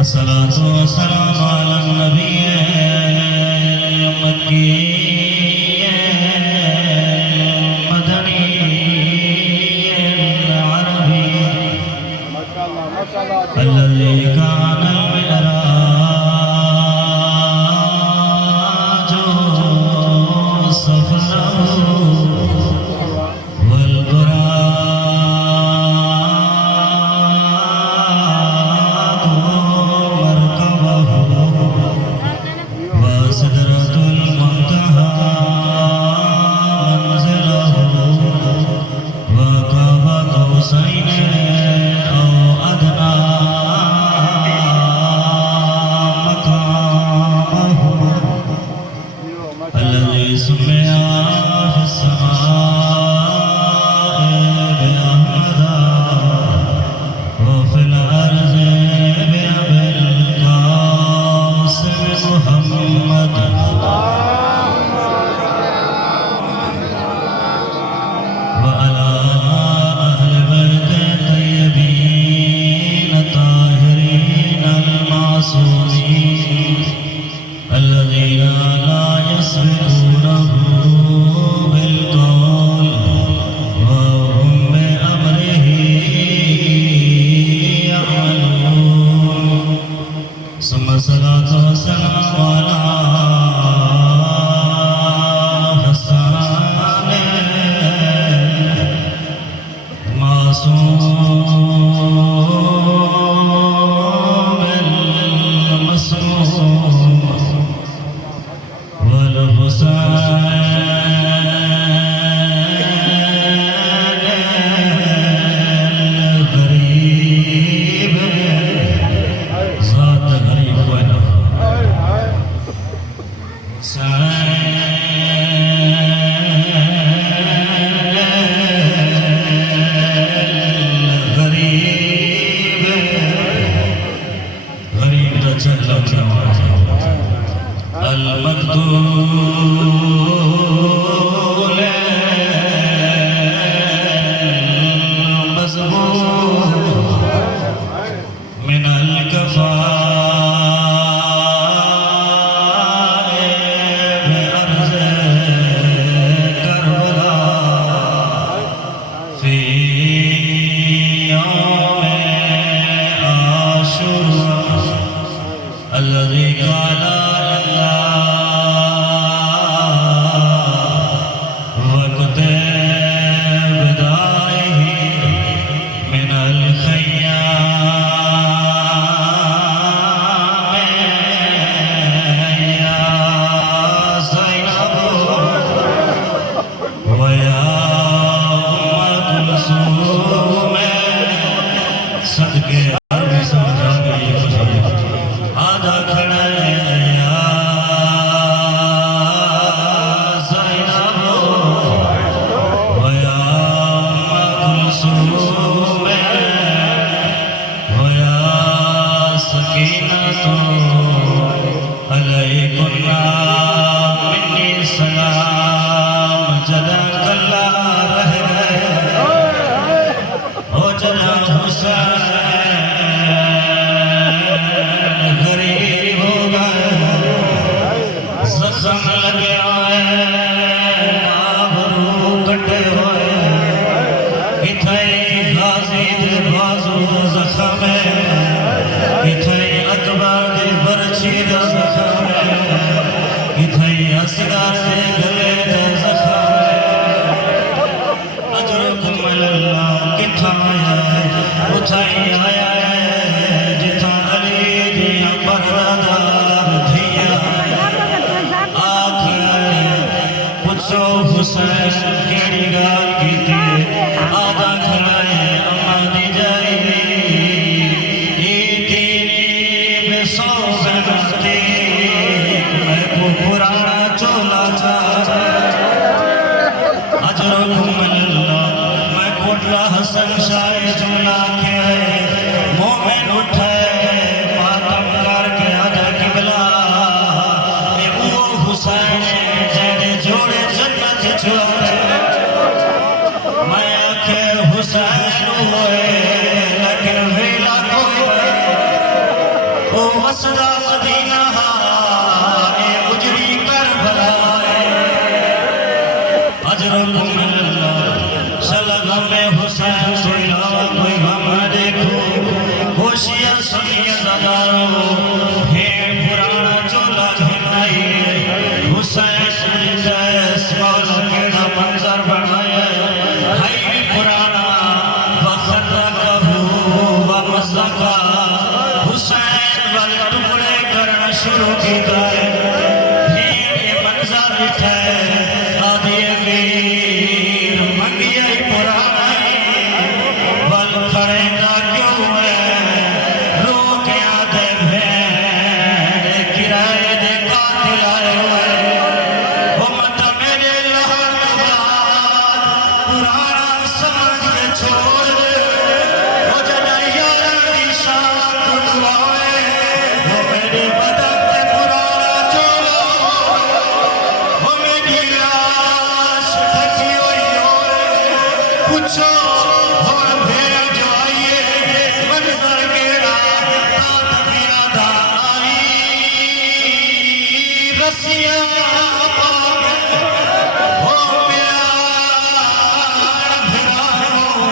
الصلاة والسلام على النبي المكي المدني العربي الذي كان المعراج سفره الذي سمع في السماء بأحمد وفي الأرض بأبي القاسم محمد وعلى أهل بيت الطيبين الطاهرين المعصومين الذين لا يسبقونه بالقول وهم بأمره يعملون ثم الصلاة والسلام على حسان معصوم المسموم الغريب ذات غريب وله غريب تجلب المقتول المذبوح من الكفاء بأرض كربلاء في يوم عاشوراء الذي قال شروع کیتا ہے بھیڑ یہ منظر اٹھا ہے آدھی ویر منگیا ہی پرانا ہے ول کھڑے گا کیوں ہے رو کے آدھے بھیڑ کرائے دے قاتل آئے ہوئے وہ مت میرے لہر بعد پرانا سمجھ کے چھوڑ دے وہ جنا یارن کی شان دعائے وہ میرے بدن تے پرانا چولو وہ میری لاش ڈھکی ہوئی ہوئے پوچھو اور بھیڑ جو آئیے منظر گیڑا تات بیادہ آئی رسیاں پاک وہ ملا بھرانو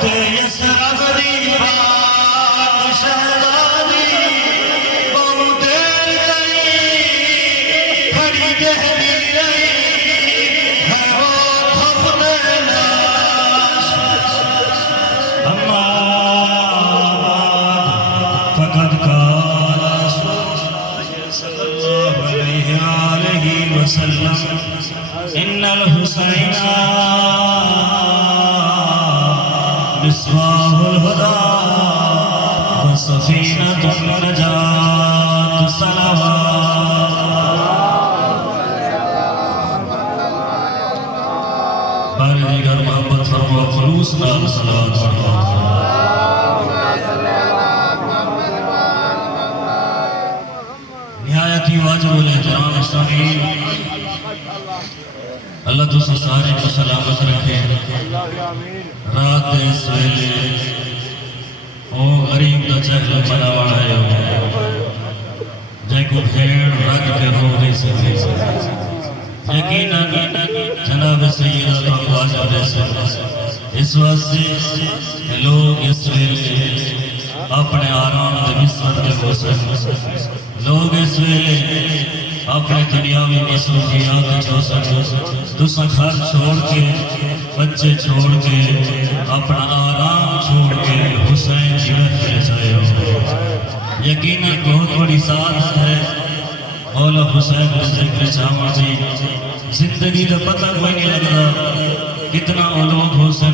تے اس ربدی پاک شہزادی بہت دیر گئی کھڑی دہلی رہی ہے وہ تھپ دے لاش اما بعد فقد قال رسول اللہ صلی اللہ علیہ وآلہ وسلم ان الحسین مصباح الہدی وسفینۃ النجاۃ صلوات بار دیگر محبت فرما خلوص نال صلوات فرما نہایتی واجب الاحترام اسلامی اللہ تو سارے کو سلامت رکھے رات دے اس ویلے او غریب دا چہل بنا والا ہے جائے کو بھیڑ رکھ کے رو گئی سے یقینا جناب سیدہ کا واجب جیسے اس واسطے کہ لوگ اس ویلے اپنے آرام دے بستر کے گوسن لوگ اس ویلے اپنے دنیاوی مصروفیات جو تساں گھر چھوڑ کے بچے چھوڑ کے اپنا آرام چھوڑ کے حسین کی محفل جائے ہو یقیناً بہت بڑی سعادت ہے مولا حسین کے ذکر چاہوں جی زندگی کا پتہ کوئی نہیں لگتا کتنا لوگ حسین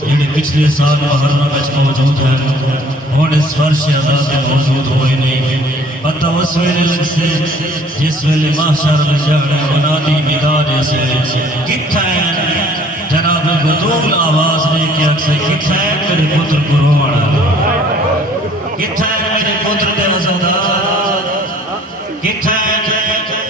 جنہیں پچھلے سال محرم میں موجود ہیں اور اس فرش عزاد میں موجود ہوئے نہیں پتہ اس ویلے لگ سے جس ویلے محشر میں جانے منادی ندانے سے کتھائیں جناب بدول آواز لے کے اکسے کتھائیں میرے پتر کو روڑا کتھائیں میرے پتر دے وزادار کتھائیں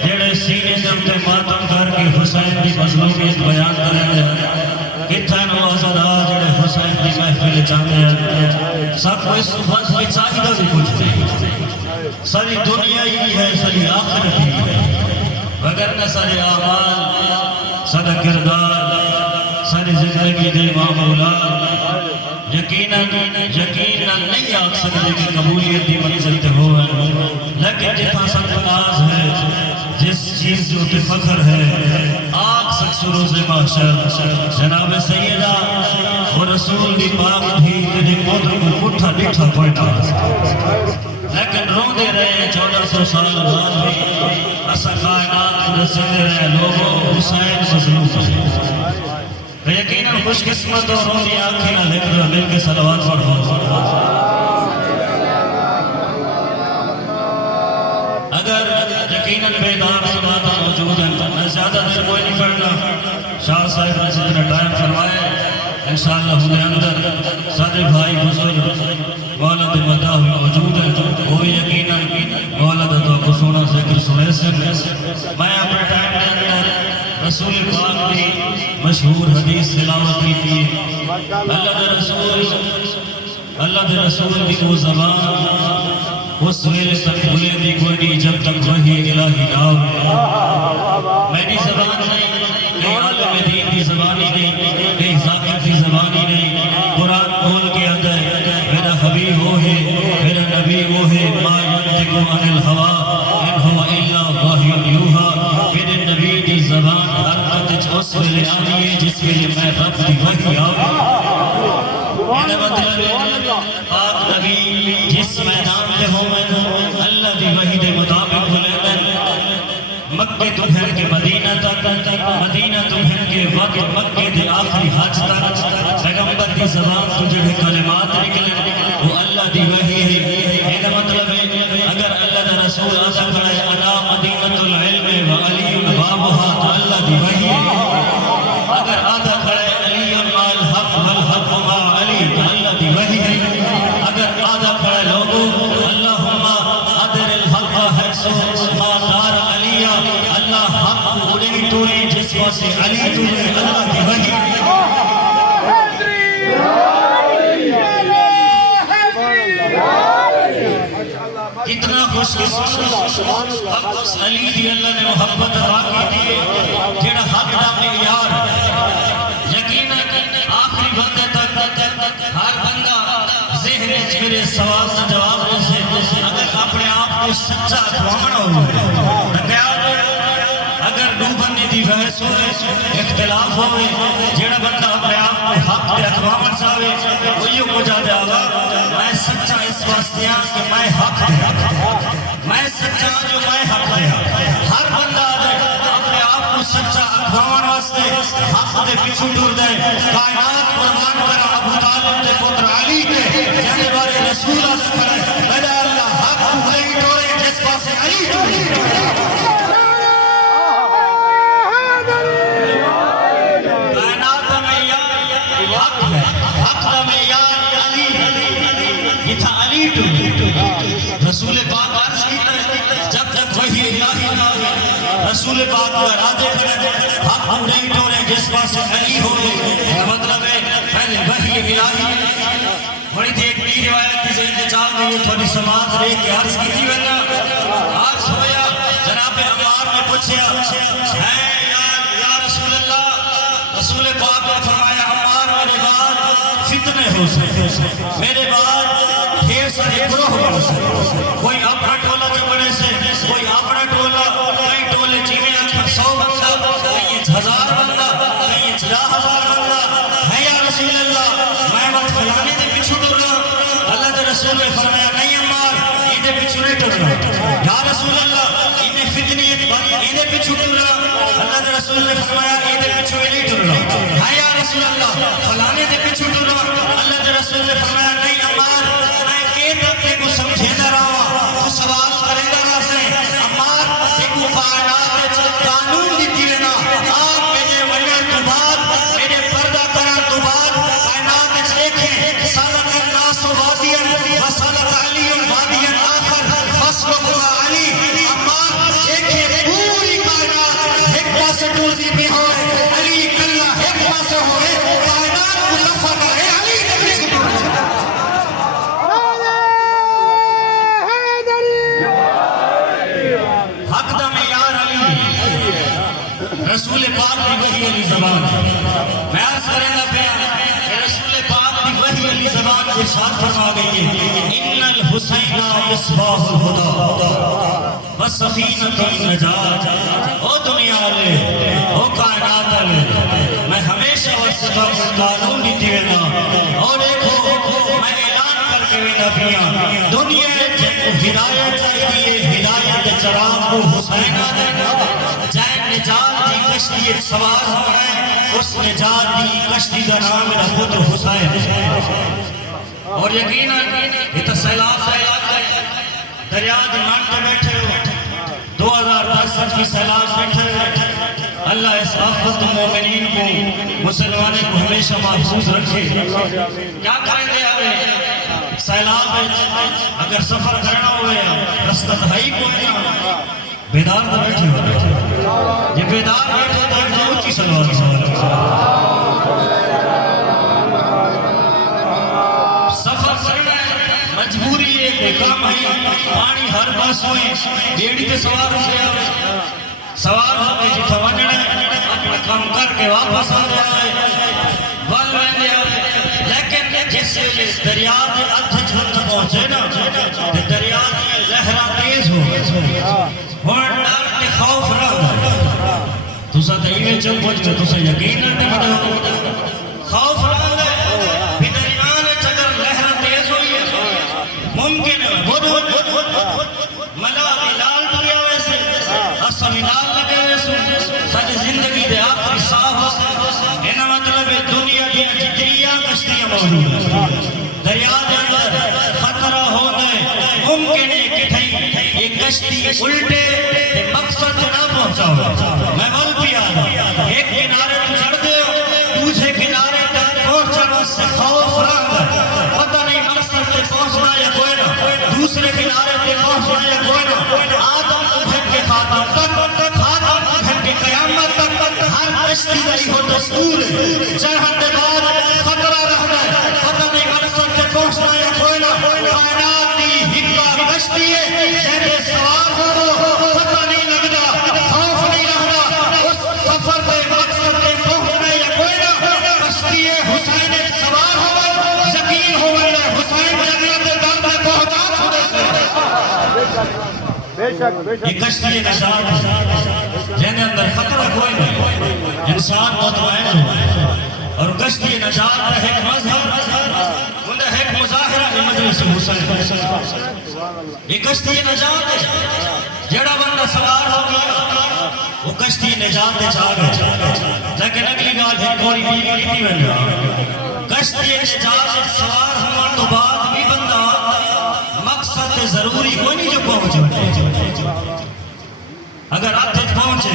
جڑے سینے جمتے ماتم کر کے حسین کی مظلومیت بیان کریں دے کتھائیں وزادار جڑے حسین کی محفل چاہتے ہیں سب کو اس وقت کی چاہیدہ بھی کچھ نہیں ساری دنیا ہی ہے ساری آخرت ہی ہے وگرنہ سارے اعمال سارا کردار ساری زندگی دے امام اولاد یقیناً نہیں آگ سکتے کہ قبولیت دی منزل تے ہو لیکن جتنا سنتناز ہے جس چیز جو تے فخر ہے آگ سکس روز محشر جناب سیدہ و رسول دی پاک بھی تیرے پودر کو اٹھا لٹھا پڑھتا لیکن رو دے رہے 1400 سال بعد بھی اسا کائنات کو رسیدے رہے لوگوں حسین مظلوم ہے یقیناً خوش قسمت اور روزی آنکھیں نہ لکھ رہا مل کے صلوات پڑھو اگر یقیناً بیدار سباتہ موجود ہیں میں زیادہ دیر کوئی نہیں پڑھنا شاہ صاحب نے جتنا ٹائم فرمائے انشاءاللہ ہمیں اندر سارے بھائی بزرگ مولد مداح موجود ہیں وہ یقیناً مولد تو کو سونا ذکر سنے سے میں اپنے ٹائم کے اندر رسول پاک بھی مشہور حدیث تلاوت کی تھی اللہ دے رسول دی وہ زبان اس ویلے تک بھولے دی کوئی نہیں جب تک وحی الہی نہ ہو میری زبان نہیں کئی عالم دین کی زبان ہی نہیں کئی ذاکر کی زبان ہی نہیں قرآن بول کے اندر میرا حبیب وہ ہے میرا نبی وہ ہے ما ینطق عن الہوی ان هو الا وحی یوحی میرے نبی دی زبان حرکت اس ویلے آنی ہے جس ویلے میں رب دی وحی آوے مطلب پاک نبی جس میدان تے ہو میں اللہ دی وحی دے مطابق تو پھر کے مدینہ تک، مدینہ تو پھر کے وقت مکے دے آخری حج تک پیغمبر کی زبان تو جو کلمات نکلے وہ اللہ دی وحی ہے۔ یہ مطلب ہے اگر اللہ دا رسول آتا کھڑا ہے انا مدینۃ العلم و علی بابھا تو اللہ دی وحی ہے۔ اگر آتا کھڑا ہے علی مال حق والحق مع علی تو اللہ دی وحی ہے۔ اگر آتا کھڑا ہے لوگوں اللہم ادر الحق حیث ما دار علی، اللہ حق اڑے ٹوڑے جس واسے علی ٹوڑے، اللہ دی وحی ہے۔ کتنا خوش حق اس علی دی اللہ نے محبت عطا کی دی جڑا حق دا معیار یقینا آخری بندے تک ہر بندہ ذہن وچ میرے سوال کا جواب دے اگر اپنے آپ کو سچا کھوانا ہو اگر دو بندے دی بحث ہوئے اختلاف ہوئے جڑا بندہ اپنے آپ کو حق دے اخوامن چاہے وہی مجھا جاگا میں سچا اس واسطے کہ میں حق دے، میں سچا جو میں حق دے۔ ہر بندہ اپنے آپ کو سچا اخوامن واسطے حق دے پیچھو ٹور دے۔ کائنات قربان کرا ابو طالب دے پتر علی کے جانے والے رسول اللہ کرے بجا اللہ حق کو بھلے ٹورے جس پاسے علی ٹورے۔ رسول پاک عرض کی جب تک وحی الہی نہ ہوئے رسول پاک کو ارادے کرے حق اڑے ٹورے جس پاسے علی ہوئے، مطلب ہے پہلے وحی الہی۔ بڑی تھی ایک بھی روایت کی ذہن چاہ گئی تھوڑی سماعت رہے کہ عرض کی تھی ورنہ آج ہویا جناب عمار نے پوچھیا ہے یا رسول اللہ، رسول پاک نے فرمایا عمار میرے بعد فتنے ہو سکتے، میرے بعد ڈھیر سارے گروہ بن سکتے، کوئی اپنا ٹولہ جو بنے سے کوئی اپنا ٹولہ، کئی ٹولے چینے اچھا 100 بندہ، کئی 1000 بندہ، کئی 50,000 بندہ ہے یا رسول اللہ میں وقت فلانے دے پیچھو ٹرنا۔ اللہ دے رسول نے فرمایا نہیں عمار یہ دے پیچھو نہیں ٹرنا، یا رسول اللہ انہیں فتنیت انہیں پیچھو ٹرنا۔ اللہ دے رسول نے فرمایا یہ دے پیچھو نہیں ٹرنا، ہے یا رسول اللہ فلانے دے پیچھو ٹرنا۔ اللہ دے رسول نے فرمایا نہیں عمار میں کو سمجھے نہ رہا وہ سوال کریں گا رہا سے عمار ایک کائنات قانون دی دینا آپ میرے ونر تو بعد میرے پردہ کرن تو بعد کائنات دیکھیں سالک الناس وادیاں وسالک علی وادیاں آخر فصلک علی عمار دیکھیں پوری کائنات ایک پاسے ٹوزی بھی ہوئے علی کلہ ایک پاسے ہوئے کائنات کو لفظ کرے علی نبی سے رسول پاک دی وحی علی زبان میں عرض کریں گا پہ رسول پاک دی وحی علی زبان ارشاد فرما گئی ہے ان الحسین مصباح الہدی وسفینۃ النجات۔ او دنیا والے او کائنات والے میں ہمیشہ واسطہ قانون بھی دینا اور دیکھو میں اعلان کر کے وینا پیا دنیا کو ہدایت چاہیے، ہدایت چراغ کو حسین جائے نجات دی کشتی ایک سوار ہونا ہے، اس نجات دی کشتی کا نام میرا پتر حسین۔ اور یقیناً یہ تو سیلاب کا علاقہ ہے، دریا دی مانٹ پہ بیٹھے ہو 2010 کی سیلاب بیٹھے ہو، اللہ اس آفت مومنین کو مسلمانوں کو ہمیشہ محفوظ رکھے۔ کیا کریں گے آئے سیلاب ہے اگر سفر کرنا ہوئے رستہ دہائی کوئی نہ بیدار تو بیٹھے ہو، یہ بیدار بیٹھے تو ایک جو اچھی سلوات سفر کرنا ہے مجبوری ہے کوئی کام ہے پانی ہر پاس ہوئے بیڑی تے سوار ہو گیا سوار ہو کے جتھا ونجنا ہے اپنا کام کر کے واپس آ جانا ہے ول ویندے آئے لیکن جس ویلے دریا دے ادھ چھت پہنچے نا دریا دی لہراں تیز ہو ہن ڈر تے خوف نہ تساں تے ایویں چل پہنچ گئے تساں یقین نہ کرو خوف نہ بھی دریا وچ اگر لہراں تیز ہوئی ہے ممکن ہے ملا بھی لال ٹریا ویسے اساں بھی لال لگے کشتی الٹے مقصد نہ پہنچاؤ میں ول پیا ایک کنارے تو چڑھ دے دوسرے کنارے تک پہنچنا سے خوف رہتا پتہ نہیں مقصد تک پہنچنا یا کوئی نہ دوسرے کنارے تک پہنچنا یا کوئی نہ آدم کو پھر کے خاتم تک خاتم کو پھر کے قیامت تک ہر کشتی داری ہو دستور چڑھن دے بعد خطرہ رہتا ہے پتہ نہیں مقصد تک پہنچنا یا کوئی نہ کائنات دی حکمہ کشتی ہے جہاں سوار ہو پتہ نہیں لگتا خوف نہیں رہتا اس سفر سے مقصد تک پہنچنا یا کوئی نہ کشتی حسین سوار ہو یقین ہو گئے حسین جنت در میں پہنچا چھوڑے سے یہ کشتی نجات جن اندر خطرہ کوئی نہیں انسان مطمئن ہو اور کشتی نجات کا ایک مظہر انہیں ایک مظاہرہ مجلس حسین یہ کشتی نجات ہے جڑا بندہ سوار ہو گیا وہ کشتی نجات چاہ گئے لیکن اگلی گال ہے کوئی نہیں بن گیا کشتی نجات سوار ہونے تو بعد بھی بندہ مقصد ضروری کوئی نہیں جو پہنچے اگر آپ تک پہنچے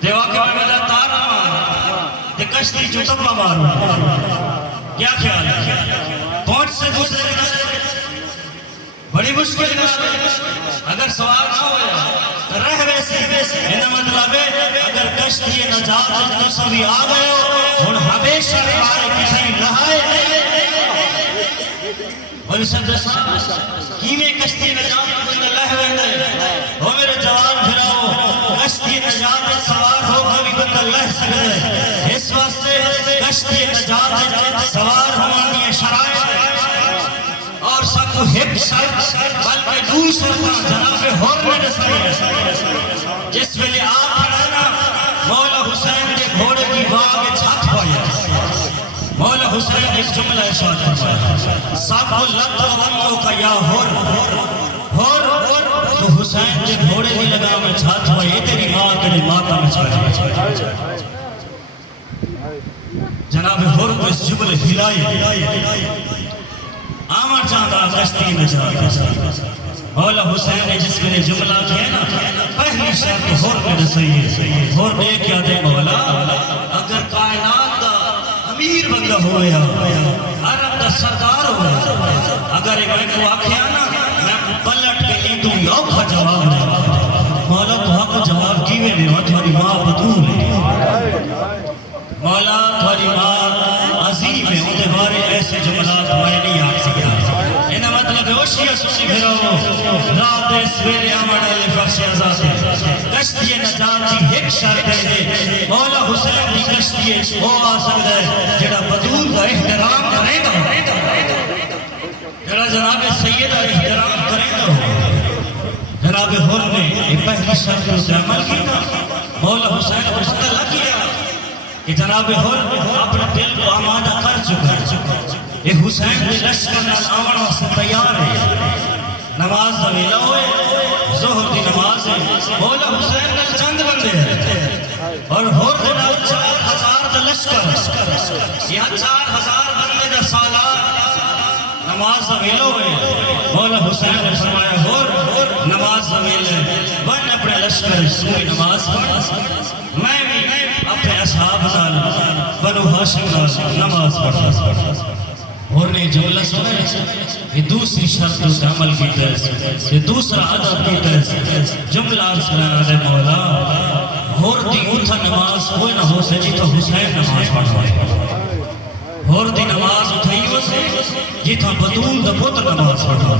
تو واقعہ میں مدد تارا تو کشتی جو تبا مارو کیا خیال ہے پہنچ سے دوسرے کنارے بڑی مشکل ہے اگر سوار نہ ہویا رہ ویسے انہا مطلب ہے اگر کشتی نجات تو سبھی آ گئے ہو اور ہمیشہ رہائے کسی نہائے اور اس اندر کیویں کشتی نجات کو اللہ وحدہ وہ میرے جوان پھراؤ کشتی نجات سوار ہو کبھی بند اللہ سکتے اس واسطے کشتی نجات سوار ہوانی شرائط اور سکو ہک شرط بلکہ دوسرا جناب حرم نسائی جس ویلے آپ کھڑانا مولا حسین کے گھوڑے کی واگ چھت پایا مولا حسین ایک جملہ ارشاد فرمایا ساکو لب تغنو کا یا ہر تو حسین کے گھوڑے کی لگا میں چھت پایا یہ تیری ماں تیری ماتا میں چھایا جناب ہر کو اس جملے ہلائی آمر چاہتا کشتی نجات مولا حسین نے جس میں جملہ کیا نا پہلی شرط ہور میں نسائی ہے ہور نے کیا دے مولا اگر کائنات دا امیر بندہ ہویا عرب دا سردار ہویا اگر ایک میں کو آکھیا نا میں پلٹ کے ایک دوں یوکھا جواب دے مولا تو حق جواب کیوے لے تمہاری ماں بدول ہے مولا تمہاری ماں عظیم ہے انہیں بارے ایسے جملات میں نہیں آ سکتا انہیں مطلب ہے اوشیہ سنی بھراؤ رات سویرے آمڑا لے فرش ازاد کشتی نجاتی ایک شرط ہے مولا حسین کی کشتی وہ آ سکتا ہے جڑا بدول کا احترام کرے گا جڑا جناب سید کا احترام کرے گا جناب حر نے ایک پہلی شرط سے عمل کیا مولا حسین کو مستلہ کیا کہ جناب حر اپنے دل کو آمادہ کر چکا یہ حسین کے لشکر نال آمن سے تیار ہے نماز ویلا ہوئے ظہر کی نماز ہے مولا حسین نے چند بندے ہیں اور حر کے نال 4000 کا لشکر یہ 4000 بندے کا سالار نماز ویلا ہوئے مولا حسین نے فرمایا حر نماز ویلا بن اپنے لشکر سوئی نماز پڑھ میں بھی اپنے اصحاب نال بنو ہاشم نال نماز پڑھا اور نے جملہ سنا یہ دوسری شرط کا عمل کی طرح یہ دوسرا عدد کی طرح جملہ سنا دے مولا اور دی اتھا نماز کوئی نہ ہو سے جیتا حسین نماز پڑھا اور دی نماز اتھائی ہو سے جیتا بدول دا پتر نماز پڑھا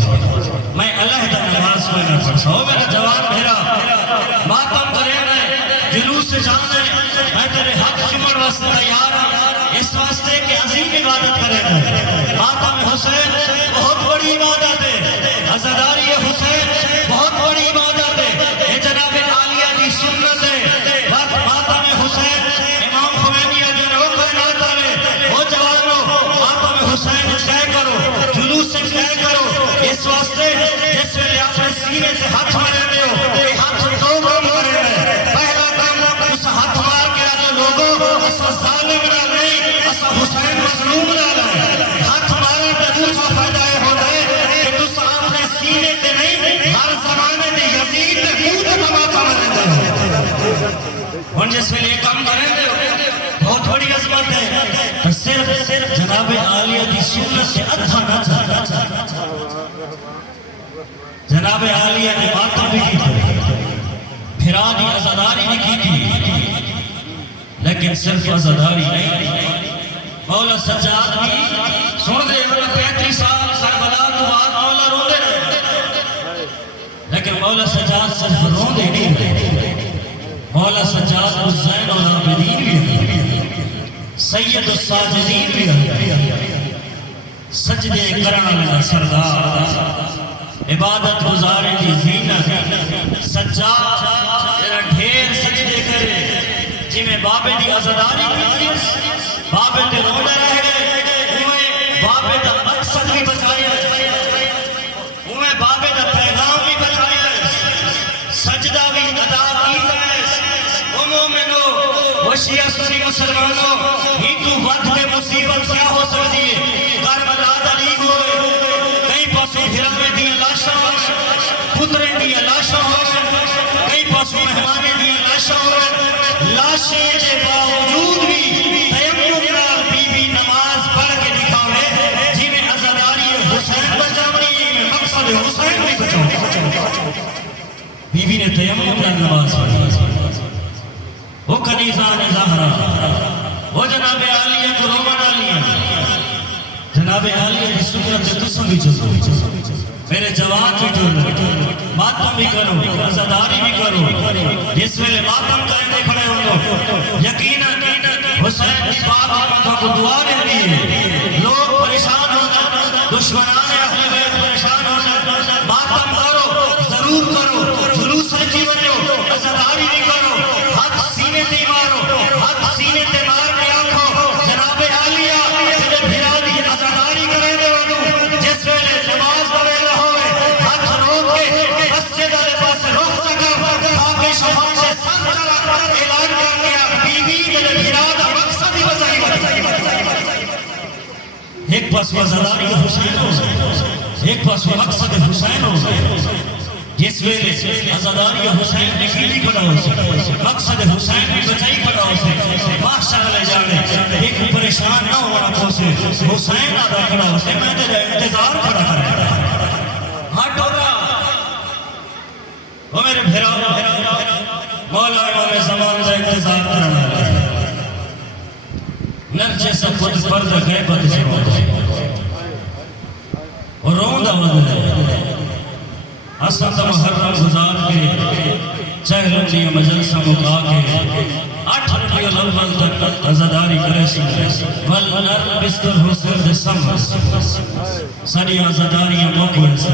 میں علیحدہ نماز کوئی نہ پڑھا ہو میرا جوان بھیرا ماتم کرے میں جلوس سے جانے میں تیرے حق شمر واسطہ تیار ہوں اس واسطے کہ عظیم عبادت کرے گا ماتم حسین بہت بڑی عبادت ہے عزاداری حسین بہت بڑی عبادت ہے یہ جناب عالیہ دی سنت ہے ماتم حسین امام خمینی اگر وہ کائنات آلے وہ جوانو ماتم حسین شائع کرو جلوس سے شائع کرو اس واسطے جس میں اپنے سینے سے ہاتھ مارے دے ہو یہ ہاتھ دو کام کرے گا پہلا کام اس ہاتھ مار کے آنے لوگوں اسا ظالم نہ نہیں اسا حسین مسلوم نہ لائے ہاتھ مارے عزت ہے تو صرف جناب عالیہ دی سنت سے ادھا نہ چاہتا جناب عالیہ نے ماتم بھی کی پھرا دی عزاداری بھی کی لیکن صرف عزاداری نہیں مولا سجاد بھی سن دے 35 سال کربلا تو بعد مولا رو دے لیکن مولا سجاد صرف رو دے نہیں مولا سجاد حسین اور عابدین بھی سید الساجدین بھی سجدے کرن والا سردار عبادت گزارے دی زینت سجاد تیرا ڈھیر سجدے کرے جی میں بابے دی عزاداری کی بابے تے روڑے رہ گئے اوہ بابے دا مقصد بھی بچائی اوہ بابے دا پیغام بھی بچائی سجدہ بھی ادا کیتا ہے او مومنو وہ شیعہ سنی مسلمانوں ہی تو وقت کے مصیبت کیا ہو سکتی ہے کربلا دا لیگ ہوئے کئی پاسوں پھرمے دیا لاشا ہوئے پترے دیا لاشا ہوئے کئی پاسوں مہمانے دیا لاشا ہوئے لاشے کے باوجود بھی بی بی نے تیمم کا نماز پڑھی وہ کنیزان زہرا وہ جناب عالیہ کو رومن عالیہ جناب عالیہ کی سنت قسم بھی چلو میرے جوان بھی ٹھولو ماتم بھی کرو عزاداری بھی کرو جس ویلے ماتم کرنے کھڑے ہوں یقیناً حسین کی بات کی کو دعا دیتی ہے لوگ پریشان ہو دشمنان اہل بیت پریشان ہو ماتم کرو ضرور کرو جلوس رچی بنو عزاداری بھی کرو حق سینے تے مارو حق سینے تے مار کے آنکھو جناب عالیہ تیرے بھرا دی عزاداری کرے دے ونو جس ویلے نماز پڑھے ہوئے ہاتھ روک کے مسجد والے پاس روک سکا تاکہ شفاعت سے سر چلا اعلان کر کے بی بی تیرے بھرا دا مقصد ہی بچائی ایک پاس عزاداری حسین ہو ایک پاس مقصد حسین ہو جس ویلے عزاداری حسین نکلی پڑا ہو مقصد حسین بھی بچائی پڑا ہو بادشاہ لے جانے ایک پریشان نہ ہونا پوسے حسین آدھا کھڑا ہو میں تیرے انتظار کھڑا کرے ہاں ٹولا وہ میرے بھیرا مولا امام زمان کا انتظار کرنا نرچے سب خود پرد غیبت سے ہوتا اور روندہ ودہ ہے اسد محرم گزار کے چہرن دیا مجلسہ مکا کے 8 ربیع الاول تک عزاداری کرے سکتے والنر بستر حسن دے سمر ساری عزاداریاں موکوئے سے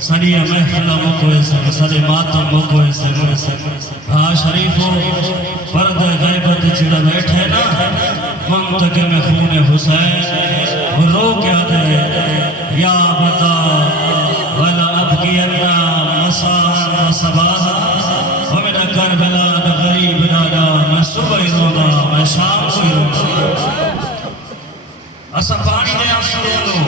ساری محفلہ موکوئے سے ساری ماتم موکوئے سے ہاں شریفوں پرد غیبت چڑا بیٹھے نا منتقم خون حسین رو کیا دے یا بتا وَلَا أَبْقِيَنَّا مَسَاءً وَصَبَاحًا وَمِنَ كَرْبَلَا بِغَرِيبٍ عَلَىٰ مَا صُبْحِ رونا میں شام کو رونا اسا پانی دے آنسو رو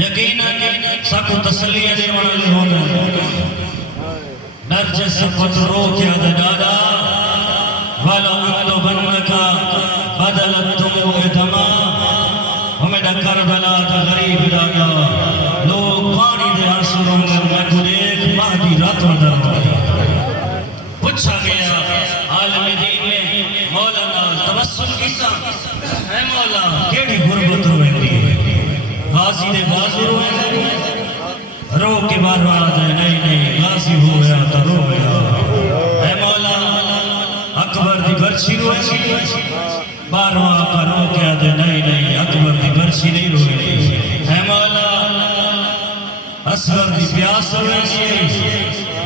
یقیناً سکو تسلیہ دے وانا ہونا نرجس پترو کیا دے دادا وَلَا أَنْلُ بَنَّكَ بَدَلَتْ دُمُوِ دَمَا ہمیں کربلا دا غریب دایا لوگ پانی دے آنسو رونگر میں کو دیکھ مہدی رات و در پوچھا گیا عالم دین میں مولانا تبسل کیسا اے مولا کیڑی غربت روئے دی غازی دے بازی روئے دی رو کے بار آدھے نہیں غازی ہو گیا تا رو گیا اے مولا اکبر دی برچی روئے دی بارواں کا رو کیا دے نہیں اکبر دی برچی نہیں روئے اے مولا اصغر دی پیاس روئے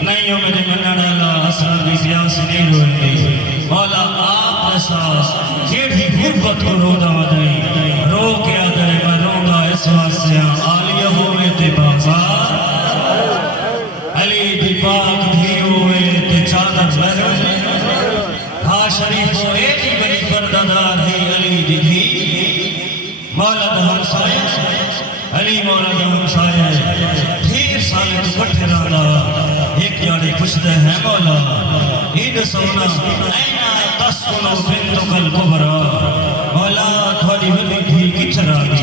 نہیں ہو میرے منہ ڈالا اصغر دی پیاس نہیں روئے مولا آپ ایسا کیڑی غربت کو رو دا ودائی رو کیا دے میں رو گا اس واسے آلیہ ہوئے تے بازار علی دی پاک بھی ہوئے تے چادر لہر ہاں شریف ہو ایک ہی بنی پردادار ہے علی دی دی مولا دا ہم سائے علی مولا دا ہم سائے ڈھیر سالے تو کٹھے رہا ایک یاڑے کچھ دے ہے مولا عید سونا اینا تسکنو بنتک الکبرا مولا تھوڑی وڈی تھی کچھ رات